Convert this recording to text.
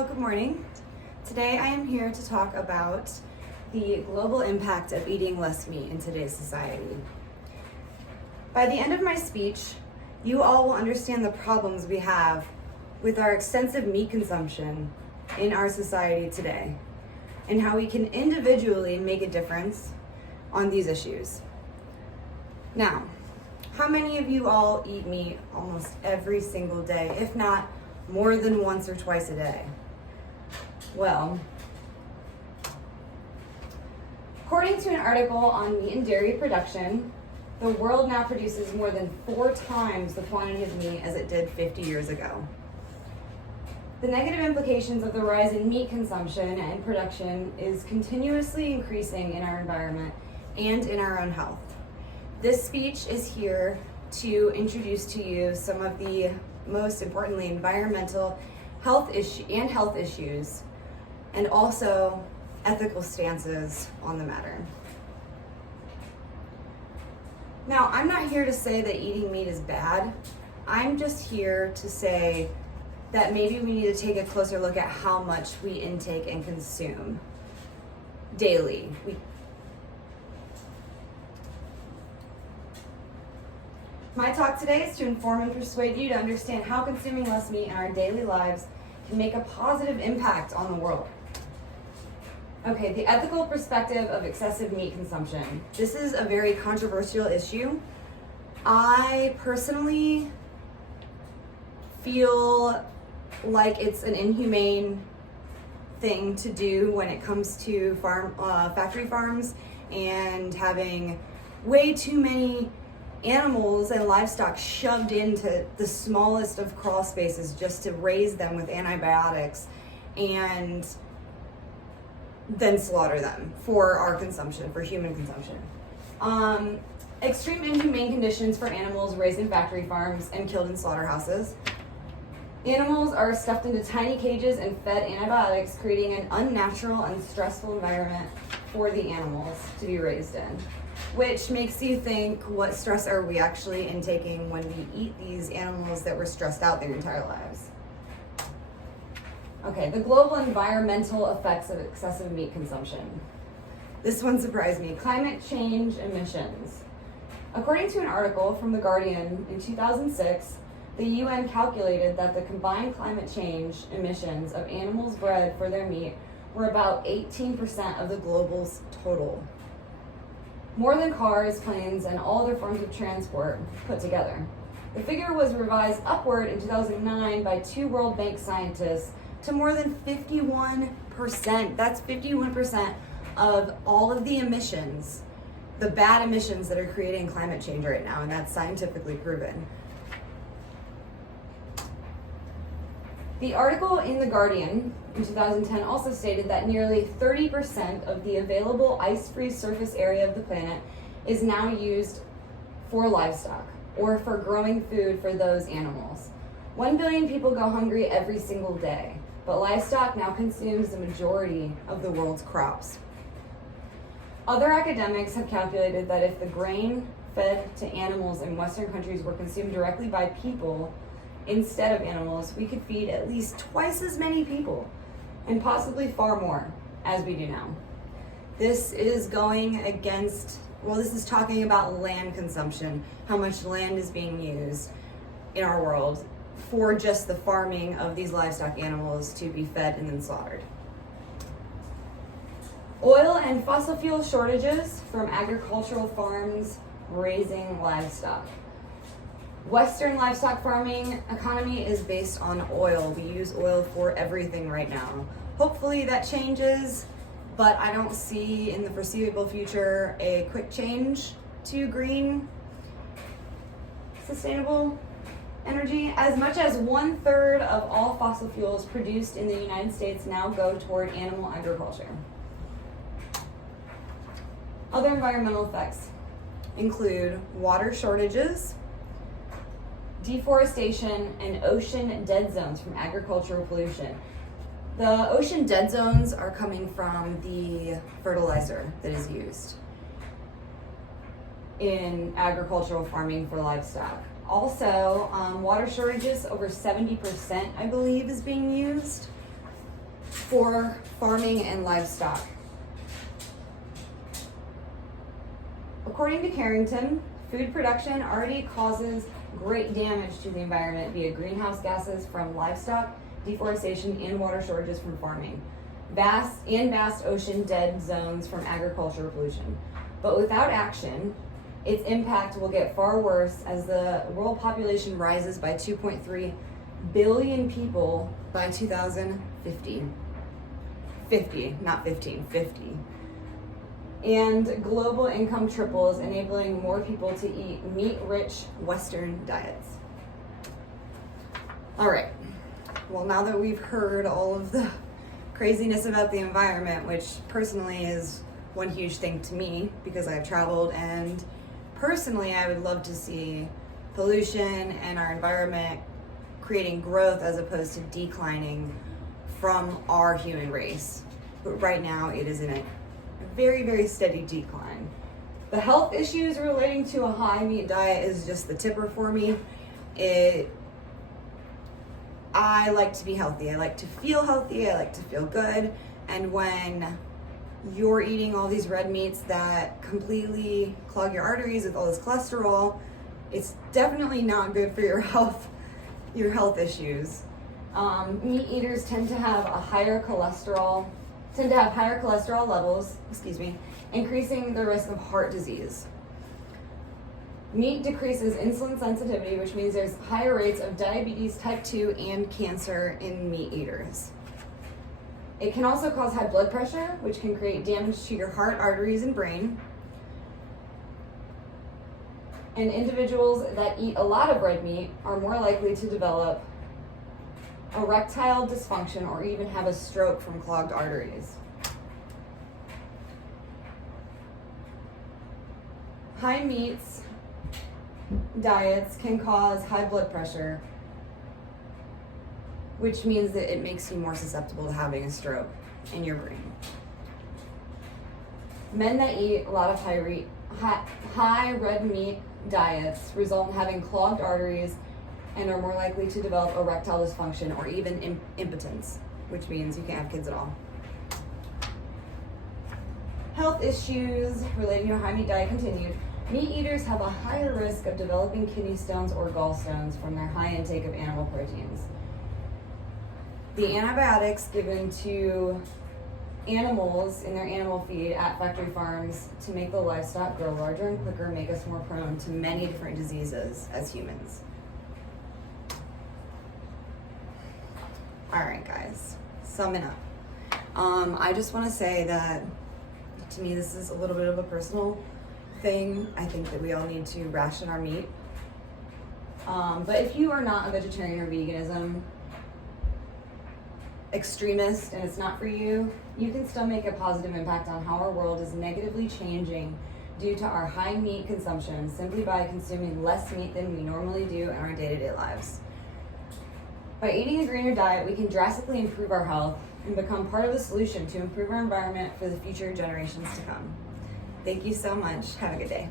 So, good morning. Today I am here to talk about the global impact of eating less meat in today's society. By the end of my speech, you all will understand the problems we have with our extensive meat consumption in our society today, and how we can individually make a difference on these issues. Now, how many of you all eat meat almost every single day, if not more than once or twice a day? Well, according to an article on meat and dairy production, the world now produces more than 4 times the quantity of meat as it did 50 years ago. The negative implications of the rise in meat consumption and production is continuously increasing in our environment and in our own health. This speech is here to introduce to you some of the most importantly environmental health issues and also ethical stances on the matter. Now, I'm not here to say that eating meat is bad. I'm just here to say that maybe we need to take a closer look at how much we intake and consume daily. My talk today is to inform and persuade you to understand how consuming less meat in our daily lives can make a positive impact on the world. Okay, the ethical perspective of excessive meat consumption. This is a very controversial issue. I personally feel like it's an inhumane thing to do when it comes to factory farms and having way too many animals and livestock shoved into the smallest of crawl spaces just to raise them with antibiotics and then slaughter them for our consumption, for human consumption. Extreme inhumane conditions for animals raised in factory farms and killed in slaughterhouses. Animals are stuffed into tiny cages and fed antibiotics, creating an unnatural and stressful environment for the animals to be raised in, which makes you think, what stress are we actually intaking when we eat these animals that were stressed out their entire lives? Okay, the global environmental effects of excessive meat consumption. This one surprised me. Climate change emissions. According to an article from The Guardian in 2006, the UN calculated that the combined climate change emissions of animals bred for their meat were about 18% of the global's total. More than cars, planes, and all other forms of transport put together. The figure was revised upward in 2009 by 2 World Bank scientists to more than 51%. That's 51% of all of the emissions, the bad emissions that are creating climate change right now, and that's scientifically proven. The article in The Guardian in 2010 also stated that nearly 30% of the available ice-free surface area of the planet is now used for livestock or for growing food for those animals. 1 billion people go hungry every single day, but livestock now consumes the majority of the world's crops. Other academics have calculated that if the grain fed to animals in Western countries were consumed directly by people instead of animals, we could feed at least twice as many people, and possibly far more, as we do now. This is going against, this is talking about land consumption, how much land is being used in our world for just the farming of these livestock animals to be fed and then slaughtered. Oil and fossil fuel shortages from agricultural farms raising livestock. Western livestock farming economy is based on oil. We use oil for everything right now. Hopefully that changes, but I don't see in the foreseeable future a quick change to green, sustainable energy. As much as 1/3 of all fossil fuels produced in the United States now go toward animal agriculture. Other environmental effects include water shortages, deforestation, and ocean dead zones from agricultural pollution. The ocean dead zones are coming from the fertilizer that is used in agricultural farming for livestock. Also, water shortages, over 70%, I believe, is being used for farming and livestock. According to Carrington, food production already causes great damage to the environment via greenhouse gases from livestock, deforestation, and water shortages from farming. Vast ocean dead zones from agricultural pollution. But without action, its impact will get far worse as the world population rises by 2.3 billion people by 2050. 50, not 15, 50. And global income triples, enabling more people to eat meat-rich Western diets. All right, well, now that we've heard all of the craziness about the environment, which personally is one huge thing to me because I've traveled, and personally I would love to see pollution and our environment creating growth as opposed to declining from our human race. But right now it is in a very, very steady decline. The health issues relating to a high meat diet is just the tipper for me. I like to be healthy. I like to feel healthy. I like to feel good. And when you're eating all these red meats that completely clog your arteries with all this cholesterol, it's definitely not good for your health issues. Meat eaters tend to have higher cholesterol levels, increasing the risk of heart disease. Meat decreases insulin sensitivity, which means there's higher rates of diabetes type 2 and cancer in meat eaters. It can also cause high blood pressure, which can create damage to your heart, arteries, and brain. And individuals that eat a lot of red meat are more likely to develop erectile dysfunction or even have a stroke from clogged arteries. High meats diets can cause high blood pressure, which means that it makes you more susceptible to having a stroke in your brain. Men that eat a lot of high red meat diets result in having clogged arteries and are more likely to develop erectile dysfunction or even impotence, which means you can't have kids at all. Health issues relating to a high meat diet continued. Meat eaters have a higher risk of developing kidney stones or gallstones from their high intake of animal proteins. The antibiotics given to animals in their animal feed at factory farms to make the livestock grow larger and quicker make us more prone to many different diseases as humans. All right, guys, summing up. I just want to say that to me, this is a little bit of a personal thing. I think that we all need to ration our meat. But if you are not a vegetarian or veganism extremist and it's not for you, you can still make a positive impact on how our world is negatively changing due to our high meat consumption simply by consuming less meat than we normally do in our day-to-day lives. By eating a greener diet, we can drastically improve our health and become part of the solution to improve our environment for the future generations to come. Thank you so much. Have a good day.